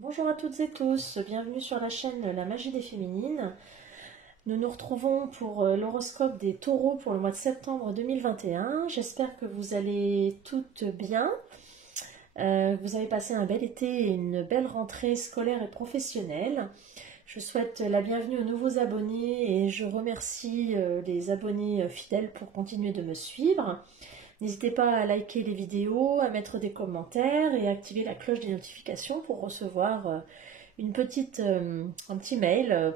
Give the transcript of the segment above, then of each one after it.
Bonjour à toutes et tous, bienvenue sur la chaîne La Magie des Féminines. Nous nous retrouvons pour l'horoscope des taureaux pour le mois de septembre 2021. J'espère que vous allez toutes bien. Vous avez passé un bel été et une belle rentrée scolaire et professionnelle. Je souhaite la bienvenue aux nouveaux abonnés et je remercie les abonnés fidèles pour continuer de me suivre. N'hésitez pas à liker les vidéos, à mettre des commentaires et à activer la cloche des notifications pour recevoir un petit mail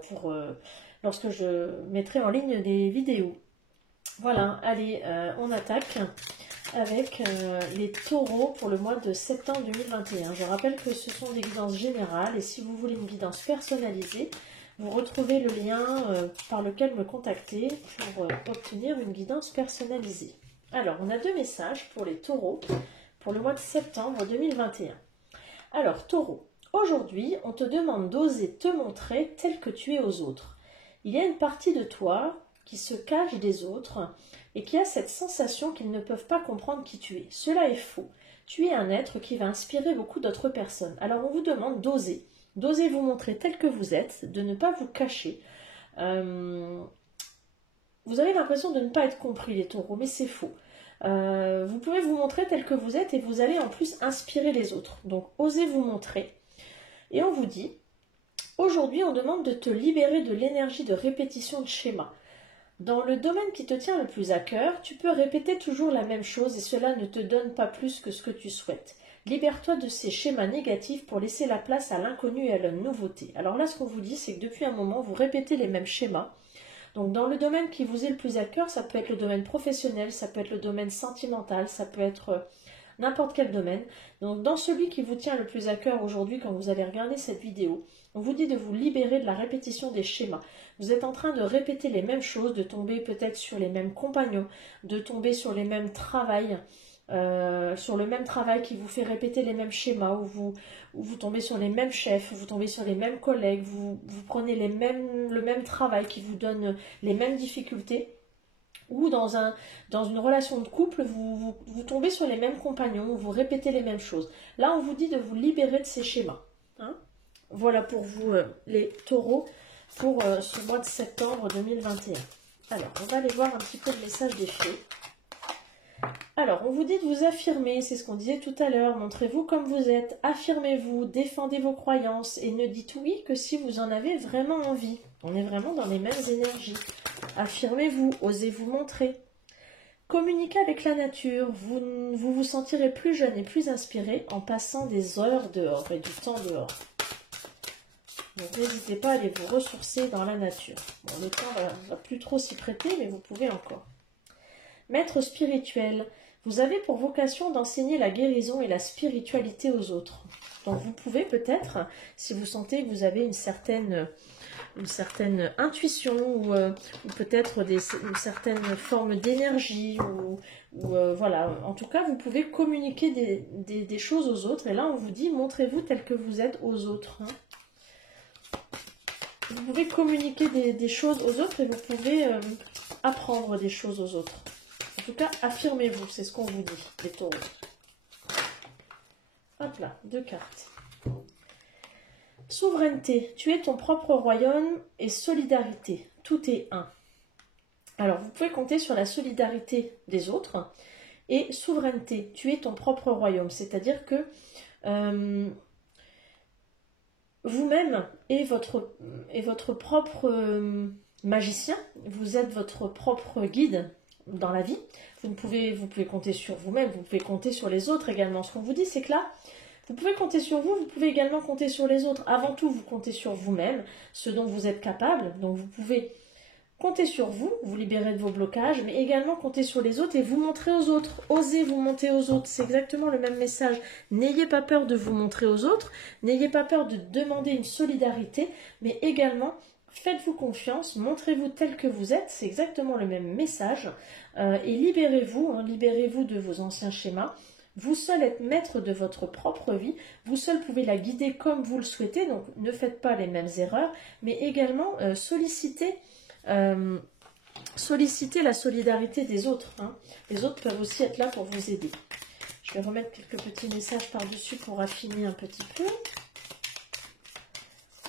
lorsque je mettrai en ligne des vidéos. Voilà, allez, on attaque avec les taureaux pour le mois de septembre 2021. Je rappelle que ce sont des guidances générales et si vous voulez une guidance personnalisée, vous retrouvez le lien par lequel me contacter pour obtenir une guidance personnalisée. Alors, on a deux messages pour les taureaux pour le mois de septembre 2021. Alors, taureau, aujourd'hui, on te demande d'oser te montrer tel que tu es aux autres. Il y a une partie de toi qui se cache des autres et qui a cette sensation qu'ils ne peuvent pas comprendre qui tu es. Cela est faux. Tu es un être qui va inspirer beaucoup d'autres personnes. Alors, on vous demande d'oser. D'oser vous montrer tel que vous êtes, de ne pas vous cacher. Vous avez l'impression de ne pas être compris, les taureaux, mais c'est faux. Vous pouvez vous montrer tel que vous êtes et vous allez en plus inspirer les autres. Donc, osez vous montrer. Et on vous dit, aujourd'hui, on demande de te libérer de l'énergie de répétition de schémas. Dans le domaine qui te tient le plus à cœur, tu peux répéter toujours la même chose et cela ne te donne pas plus que ce que tu souhaites. Libère-toi de ces schémas négatifs pour laisser la place à l'inconnu et à la nouveauté. Alors là, ce qu'on vous dit, c'est que depuis un moment, vous répétez les mêmes schémas. Donc dans le domaine qui vous est le plus à cœur, ça peut être le domaine professionnel, ça peut être le domaine sentimental, ça peut être n'importe quel domaine. Donc dans celui qui vous tient le plus à cœur aujourd'hui, quand vous allez regarder cette vidéo, on vous dit de vous libérer de la répétition des schémas. Vous êtes en train de répéter les mêmes choses, de tomber peut-être sur les mêmes compagnons, de tomber sur les mêmes travails, sur le même travail qui vous fait répéter les mêmes schémas, où vous tombez sur les mêmes chefs, vous tombez sur les mêmes collègues, vous prenez le même travail qui vous donne les mêmes difficultés, ou dans une relation de couple, vous tombez sur les mêmes compagnons, vous répétez les mêmes choses. Là, on vous dit de vous libérer de ces schémas. Hein? Voilà pour vous, les taureaux, pour ce mois de septembre 2021. Alors, on va aller voir un petit peu le message des fées. Alors, on vous dit de vous affirmer, c'est ce qu'on disait tout à l'heure, montrez-vous comme vous êtes, affirmez-vous, défendez vos croyances et ne dites oui que si vous en avez vraiment envie. On est vraiment dans les mêmes énergies. Affirmez-vous, osez vous montrer. Communiquez avec la nature, vous vous sentirez plus jeune et plus inspiré en passant des heures dehors et du temps dehors. Donc n'hésitez pas à aller vous ressourcer dans la nature. Bon, le temps va plus trop s'y prêter, mais vous pouvez encore. Maître spirituel, vous avez pour vocation d'enseigner la guérison et la spiritualité aux autres. Donc vous pouvez peut-être, si vous sentez que vous avez une certaine intuition ou peut-être une certaine forme d'énergie voilà. En tout cas, vous pouvez communiquer des choses aux autres. Et là, on vous dit, montrez-vous tel que vous êtes aux autres. Hein. Vous pouvez communiquer des choses aux autres et vous pouvez apprendre des choses aux autres. En tout cas, affirmez-vous, c'est ce qu'on vous dit, les taureaux. Hop là, 2 cartes. Souveraineté, tu es ton propre royaume et solidarité, tout est un. Alors, vous pouvez compter sur la solidarité des autres et souveraineté, tu es ton propre royaume, c'est-à-dire que vous-même et votre propre magicien, vous êtes votre propre guide dans la vie. Vous pouvez compter sur vous-même, vous pouvez compter sur les autres également. Ce qu'on vous dit, c'est que là, vous pouvez compter sur vous, vous pouvez également compter sur les autres. Avant tout, vous comptez sur vous-même, ce dont vous êtes capable. Donc vous pouvez compter sur vous, vous libérer de vos blocages, mais également compter sur les autres et vous montrer aux autres. Osez vous montrer aux autres, c'est exactement le même message. N'ayez pas peur de vous montrer aux autres, n'ayez pas peur de demander une solidarité, mais également faites-vous confiance, montrez-vous tel que vous êtes, c'est exactement le même message. Et libérez-vous, hein, libérez-vous de vos anciens schémas. Vous seul êtes maître de votre propre vie, vous seul pouvez la guider comme vous le souhaitez, donc ne faites pas les mêmes erreurs, mais également sollicitez la solidarité des autres. Hein. Les autres peuvent aussi être là pour vous aider. Je vais remettre quelques petits messages par-dessus pour affiner un petit peu.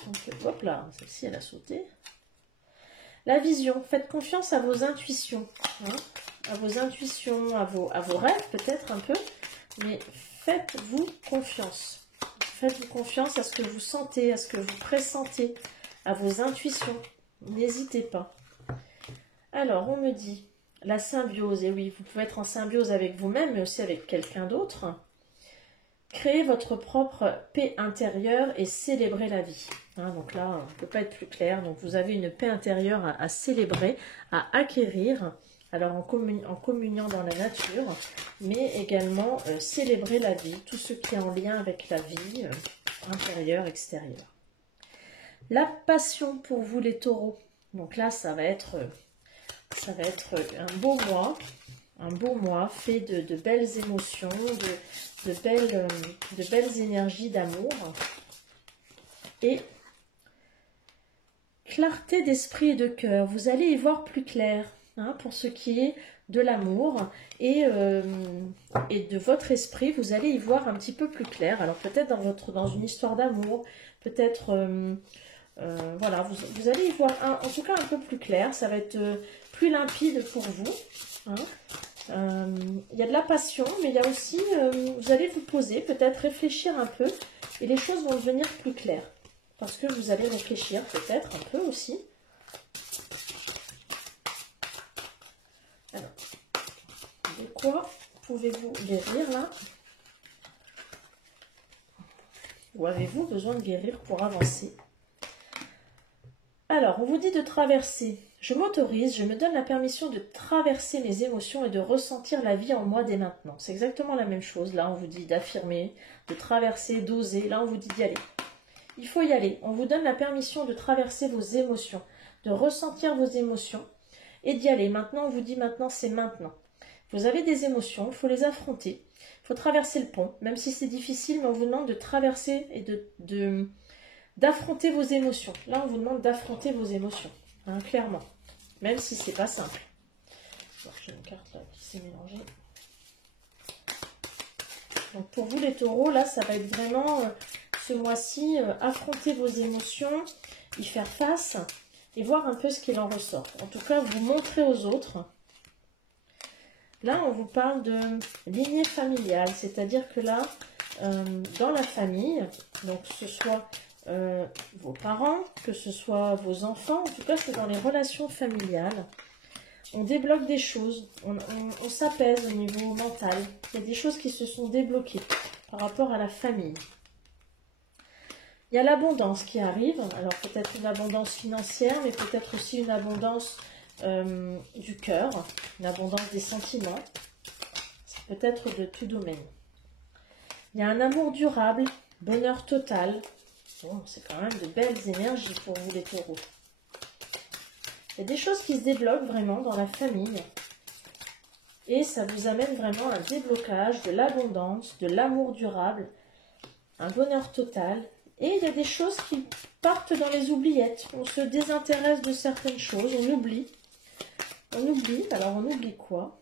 Donc, hop là, celle-ci, elle a sauté. La vision, faites confiance à vos intuitions, hein, à vos intuitions, à vos rêves peut-être un peu, mais faites-vous confiance. Faites-vous confiance à ce que vous sentez, à ce que vous pressentez, à vos intuitions. N'hésitez pas. Alors, on me dit, la symbiose, et oui, vous pouvez être en symbiose avec vous-même, mais aussi avec quelqu'un d'autre. Créez votre propre paix intérieure et célébrez la vie. Hein, donc là, on ne peut pas être plus clair. Donc vous avez une paix intérieure à célébrer, à acquérir, alors en communiant dans la nature, mais également célébrer la vie, tout ce qui est en lien avec la vie intérieure, extérieure. La passion pour vous les taureaux. Donc là, ça va être un beau mois fait de belles émotions, de belles énergies d'amour et clarté d'esprit et de cœur. Vous allez y voir plus clair, hein, pour ce qui est de l'amour et de votre esprit. Vous allez y voir un petit peu plus clair. Alors peut-être dans une histoire d'amour, peut-être voilà, vous allez y voir en tout cas un peu plus clair. Ça va être plus limpide pour vous, hein. Il y a de la passion, mais il y a aussi, vous allez vous poser, peut-être réfléchir un peu, et les choses vont devenir plus claires. Parce que vous allez réfléchir peut-être un peu aussi. Alors, de quoi pouvez-vous guérir là? Ou avez-vous besoin de guérir pour avancer? Alors, on vous dit de traverser. Je m'autorise, je me donne la permission de traverser mes émotions et de ressentir la vie en moi dès maintenant. C'est exactement la même chose. Là, on vous dit d'affirmer, de traverser, d'oser. Là, on vous dit d'y aller. Il faut y aller. On vous donne la permission de traverser vos émotions, de ressentir vos émotions et d'y aller. Maintenant, on vous dit maintenant, c'est maintenant. Vous avez des émotions, il faut les affronter. Il faut traverser le pont, même si c'est difficile, mais on vous demande de traverser et d'affronter vos émotions. Là, on vous demande d'affronter vos émotions, hein, clairement. Même si c'est pas simple. J'ai une carte là qui s'est mélangée. Donc pour vous les taureaux, là, ça va être vraiment ce mois-ci, affronter vos émotions, y faire face et voir un peu ce qu'il en ressort. En tout cas, vous montrer aux autres. Là, on vous parle de lignée familiale, c'est-à-dire que là, dans la famille, donc que ce soit vos parents, que ce soit vos enfants, en tout cas c'est dans les relations familiales, on débloque des choses, on s'apaise au niveau mental, il y a des choses qui se sont débloquées par rapport à la famille. Il y a l'abondance qui arrive, alors peut-être une abondance financière, mais peut-être aussi une abondance du cœur, une abondance des sentiments, c'est peut-être de tout domaine. Il y a un amour durable, bonheur total. Bon, c'est quand même de belles énergies pour vous les taureaux. Il y a des choses qui se débloquent vraiment dans la famille. Et ça vous amène vraiment un déblocage de l'abondance, de l'amour durable, un bonheur total. Et il y a des choses qui partent dans les oubliettes. On se désintéresse de certaines choses, on oublie. On oublie, alors on oublie quoi?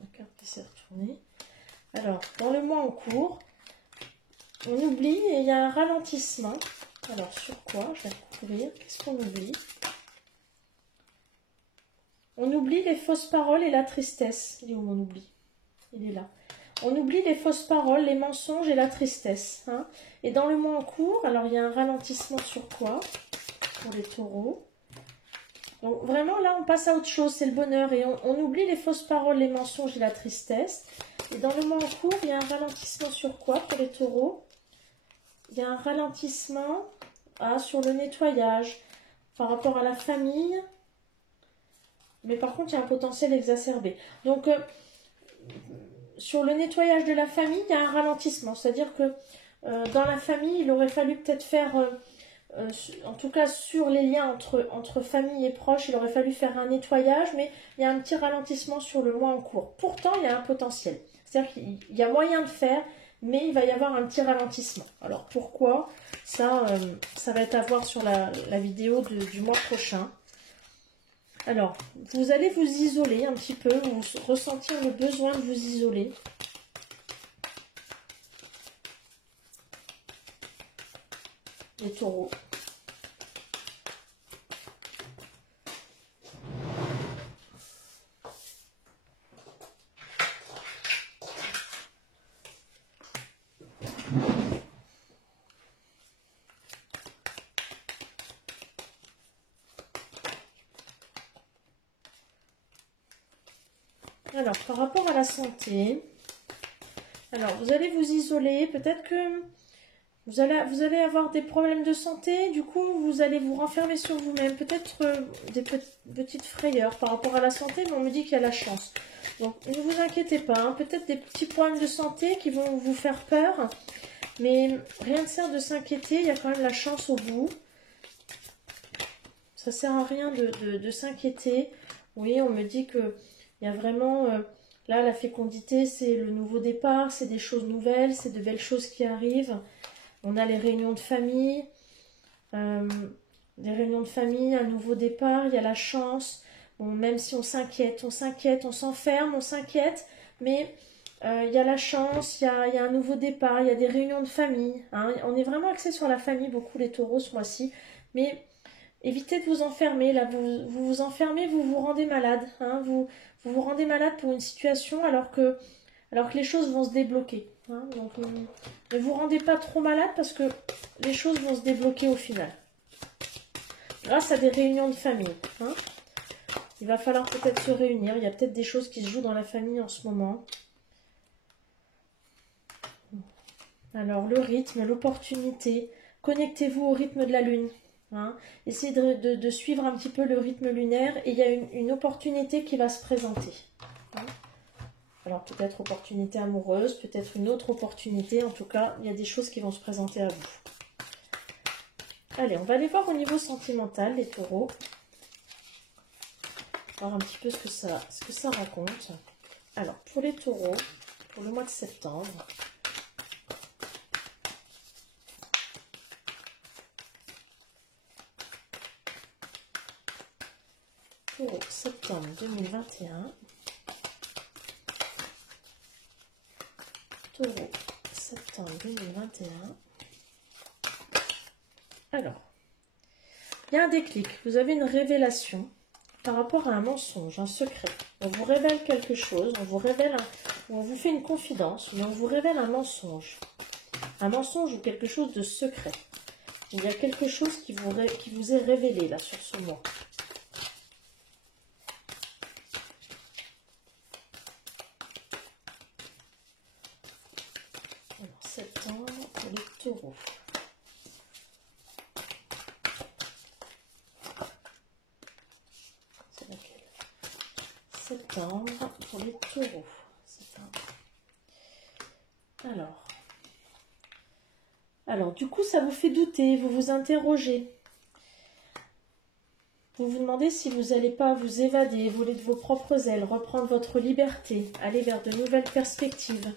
La carte qui s'est retournée. Alors, dans le mois en cours, on oublie et il y a un ralentissement. Alors, sur quoi? Je vais découvrir. Qu'est-ce qu'on oublie? On oublie les fausses paroles et la tristesse. Il est où mon oubli? Il est là. On oublie les fausses paroles, les mensonges et la tristesse, hein. Et dans le mois en cours, alors il y a un ralentissement sur quoi? Pour les taureaux. Donc vraiment là, on passe à autre chose, c'est le bonheur. Et on oublie les fausses paroles, les mensonges et la tristesse. Et dans le mois en cours, il y a un ralentissement sur quoi pour les taureaux? Il y a un ralentissement sur le nettoyage par rapport à la famille. Mais par contre, il y a un potentiel exacerbé. Donc, sur le nettoyage de la famille, il y a un ralentissement. C'est-à-dire que dans la famille, il aurait fallu peut-être faire, en tout cas sur les liens entre famille et proches, il aurait fallu faire un nettoyage, mais il y a un petit ralentissement sur le mois en cours. Pourtant, il y a un potentiel. C'est-à-dire qu'il y a moyen de faire, mais il va y avoir un petit ralentissement. Alors pourquoi? Ça va être à voir sur la vidéo du mois prochain. Alors, vous allez vous isoler un petit peu, vous ressentir le besoin de vous isoler. les taureaux. Alors, par rapport à la santé, alors vous allez vous isoler, peut-être que vous allez avoir des problèmes de santé, du coup vous allez vous renfermer sur vous-même, peut-être des petites frayeurs par rapport à la santé, mais on me dit qu'il y a la chance. Donc ne vous inquiétez pas, hein, peut-être des petits problèmes de santé qui vont vous faire peur, mais rien ne sert de s'inquiéter, il y a quand même la chance au bout. Ça sert à rien de s'inquiéter. Oui, on me dit que il y a vraiment, là, la fécondité, c'est le nouveau départ, c'est des choses nouvelles, c'est de belles choses qui arrivent. On a les réunions de famille, un nouveau départ, il y a la chance. Bon, même si on s'inquiète, on s'enferme, on s'inquiète, mais il y a la chance, il y a un nouveau départ, il y a des réunions de famille. Hein. On est vraiment axé sur la famille, beaucoup les taureaux ce mois-ci, mais évitez de vous enfermer. Là, vous vous enfermez, vous vous rendez malade. Hein. Vous vous rendez malade pour une situation alors que les choses vont se débloquer. Hein. Donc, ne vous rendez pas trop malade parce que les choses vont se débloquer au final. Grâce à des réunions de famille. Hein. Il va falloir peut-être se réunir. Il y a peut-être des choses qui se jouent dans la famille en ce moment. Alors, le rythme, l'opportunité. Connectez-vous au rythme de la lune. Hein. Essayez de suivre un petit peu le rythme lunaire et il y a une opportunité qui va se présenter. Hein. Alors peut-être opportunité amoureuse, peut-être une autre opportunité. En tout cas, il y a des choses qui vont se présenter à vous. Allez, on va aller voir au niveau sentimental, les taureaux. Voir un petit peu ce que ça raconte. Alors, pour les taureaux, pour le mois de septembre, pour septembre 2021, taureau, septembre 2021. Alors, il y a un déclic, vous avez une révélation par rapport à un mensonge, un secret. On vous révèle quelque chose, on vous fait une confidence, mais on vous révèle un mensonge. Un mensonge ou quelque chose de secret. Il y a quelque chose qui vous est révélé là sur ce mois. Alors, septembre pour les taureaux. C'est laquelle? Septembre pour les taureaux. Alors, du coup, ça vous fait douter, vous vous interrogez. Vous vous demandez si vous n'allez pas vous évader, voler de vos propres ailes, reprendre votre liberté, aller vers de nouvelles perspectives.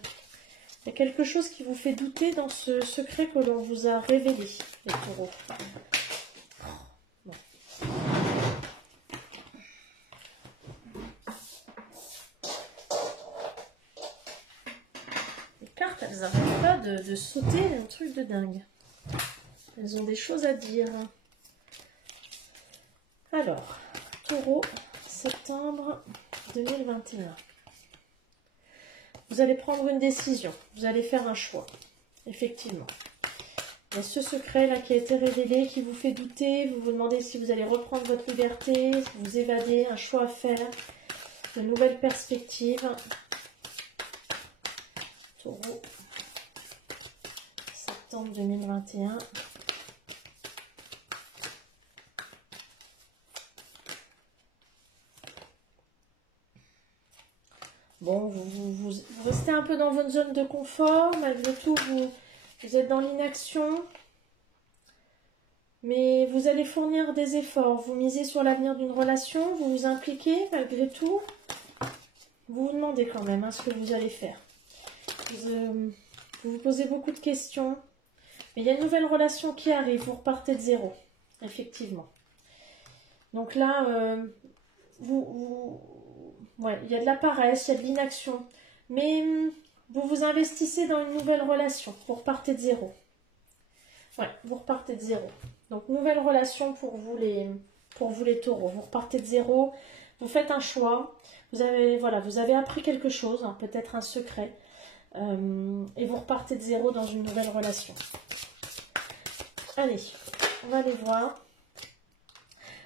Il y a quelque chose qui vous fait douter dans ce secret que l'on vous a révélé, les taureaux. Bon. Les cartes, elles n'arrêtent pas de sauter, un truc de dingue. Elles ont des choses à dire. Alors, taureau, septembre 2021. Vous allez prendre une décision, vous allez faire un choix, effectivement. Il y a ce secret-là qui a été révélé, qui vous fait douter, vous vous demandez si vous allez reprendre votre liberté, vous évader, un choix à faire, de nouvelles perspectives. Taureau, septembre 2021. Bon, vous restez un peu dans votre zone de confort, malgré tout, vous êtes dans l'inaction, mais vous allez fournir des efforts, vous misez sur l'avenir d'une relation, vous vous impliquez, malgré tout, vous vous demandez quand même ce que vous allez faire. Vous vous posez beaucoup de questions, mais il y a une nouvelle relation qui arrive, vous repartez de zéro, effectivement. Donc là, ouais, il y a de la paresse, il y a de l'inaction. Mais vous vous investissez dans une nouvelle relation. Vous repartez de zéro. Ouais, vous repartez de zéro. Donc, nouvelle relation pour vous les taureaux. Vous repartez de zéro, vous faites un choix. Vous avez, voilà, vous avez appris quelque chose, hein, peut-être un secret. Et vous repartez de zéro dans une nouvelle relation. Allez, on va aller voir.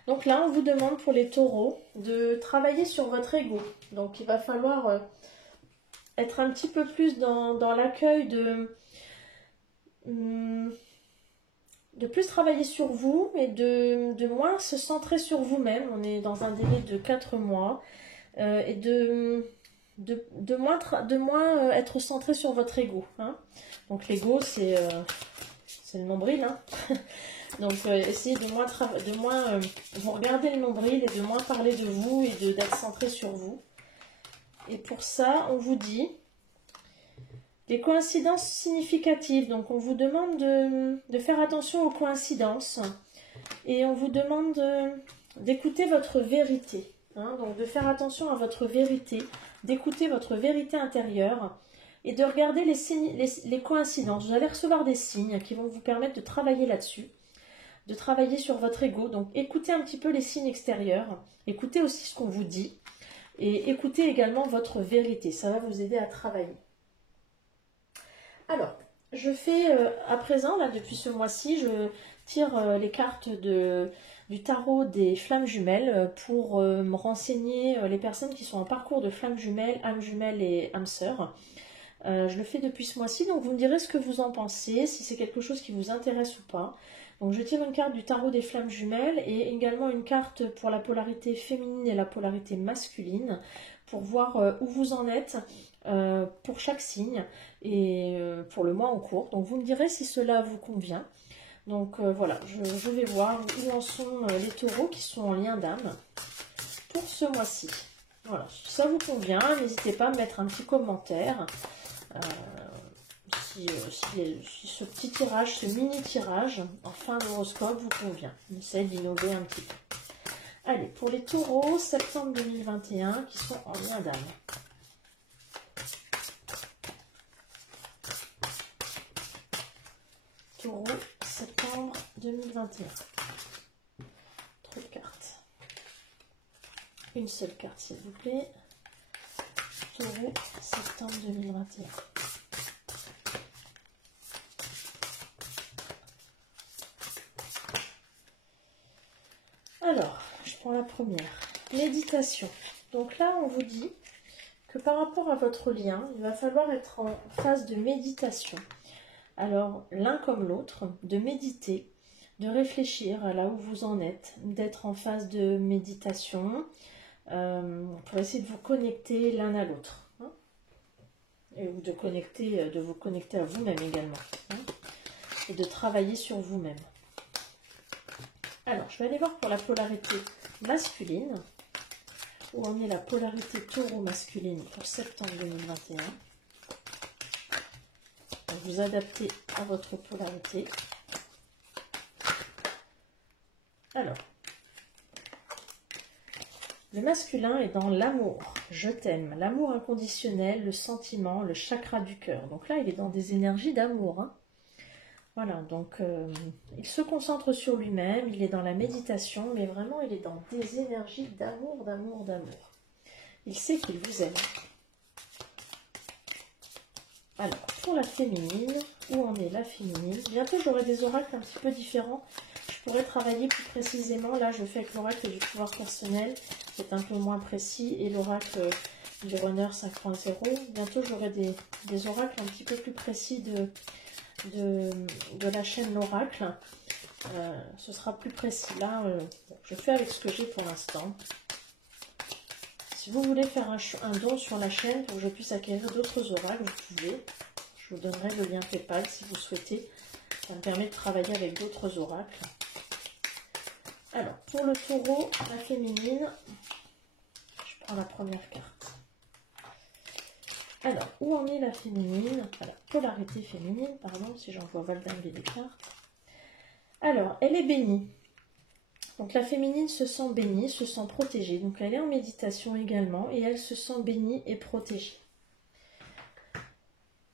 Donc là, on vous demande pour les taureaux de travailler sur votre ego. Donc, il va falloir être un petit peu plus dans l'accueil de plus travailler sur vous et de moins se centrer sur vous-même. On est dans un délai de 4 mois et de moins être centré sur votre ego. Hein. Donc l'ego, c'est le nombril. Hein. Donc essayez de moins vous regarder le nombril et de moins parler de vous et d'être centré sur vous. Et pour ça, on vous dit les coïncidences significatives. Donc on vous demande de faire attention aux coïncidences et on vous demande d'écouter votre vérité. Hein, donc de faire attention à votre vérité, d'écouter votre vérité intérieure et de regarder les coïncidences. Vous allez recevoir des signes qui vont vous permettre de travailler là-dessus, de travailler sur votre ego. Donc écoutez un petit peu les signes extérieurs, écoutez aussi ce qu'on vous dit et écoutez également votre vérité. Ça va vous aider à travailler. Alors, je fais à présent, là depuis ce mois-ci, je tire les cartes du tarot des flammes jumelles pour me renseigner les personnes qui sont en parcours de flammes jumelles, âmes jumelles et âmes sœurs. Je le fais depuis ce mois-ci, donc vous me direz ce que vous en pensez, si c'est quelque chose qui vous intéresse ou pas. Donc je tire une carte du tarot des flammes jumelles et également une carte pour la polarité féminine et la polarité masculine pour voir où vous en êtes pour chaque signe et pour le mois en cours. Donc vous me direz si cela vous convient. Donc voilà, je vais voir où en sont les taureaux qui sont en lien d'âme pour ce mois-ci. Voilà, si ça vous convient, n'hésitez pas à me mettre un petit commentaire. Si ce petit tirage, ce mini tirage en fin d'horoscope vous convient. On essaie d'innover un petit peu. Allez, pour les taureaux, septembre 2021 qui sont en lien d'âme. Taureau, septembre 2021. Trop de cartes. Une seule carte, s'il vous plaît. Taureau, septembre 2021. Alors, je prends la première. Méditation. Donc là, on vous dit que par rapport à votre lien, il va falloir être en phase de méditation. Alors, l'un comme l'autre, de méditer, de réfléchir à là où vous en êtes, d'être en phase de méditation pour essayer de vous connecter l'un à l'autre. Hein, et de vous connecter à vous-même également. Hein, et de travailler sur vous-même. Alors, je vais aller voir pour la polarité masculine. Où en est la polarité taureau masculine pour septembre 2021. Donc, vous adaptez à votre polarité. Alors, le masculin est dans l'amour, je t'aime, l'amour inconditionnel, le sentiment, le chakra du cœur. Donc là, il est dans des énergies d'amour. Hein. Voilà, donc il se concentre sur lui-même, il est dans la méditation, mais vraiment il est dans des énergies d'amour, d'amour, d'amour. Il sait qu'il vous aime. Alors, pour la féminine, où en est la féminine? Bientôt j'aurai des oracles un petit peu différents. Je pourrais travailler plus précisément. Là, je fais avec l'oracle du pouvoir personnel, c'est un peu moins précis, et l'oracle du runner 5.0. Bientôt j'aurai des oracles un petit peu plus précis de la chaîne l'oracle. Ce sera plus précis. Là, je fais avec ce que j'ai pour l'instant. Si vous voulez faire un don sur la chaîne pour que je puisse acquérir d'autres oracles, vous pouvez. Je vous donnerai le lien PayPal si vous souhaitez. Ça me permet de travailler avec d'autres oracles. Alors, pour le taureau, la féminine, je prends la première carte. Alors, où en est la féminine? Voilà, polarité féminine, pardon, si j'envoie valdinguer des cartes. Alors, elle est bénie. Donc, la féminine se sent bénie, se sent protégée. Donc, elle est en méditation également et elle se sent bénie et protégée.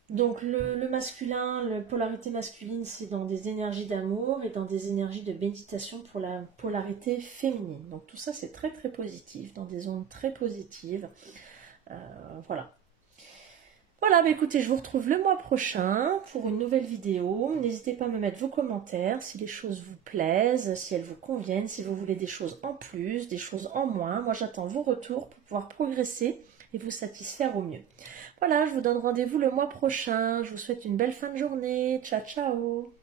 Donc le masculin, la polarité masculine, c'est dans des énergies d'amour et dans des énergies de méditation pour la polarité féminine. Donc tout ça, c'est très très positif, dans des ondes très positives. Voilà. Voilà, bah écoutez, je vous retrouve le mois prochain pour une nouvelle vidéo. N'hésitez pas à me mettre vos commentaires si les choses vous plaisent, si elles vous conviennent, si vous voulez des choses en plus, des choses en moins. Moi, j'attends vos retours pour pouvoir progresser et vous satisfaire au mieux. Voilà, je vous donne rendez-vous le mois prochain. Je vous souhaite une belle fin de journée. Ciao, ciao!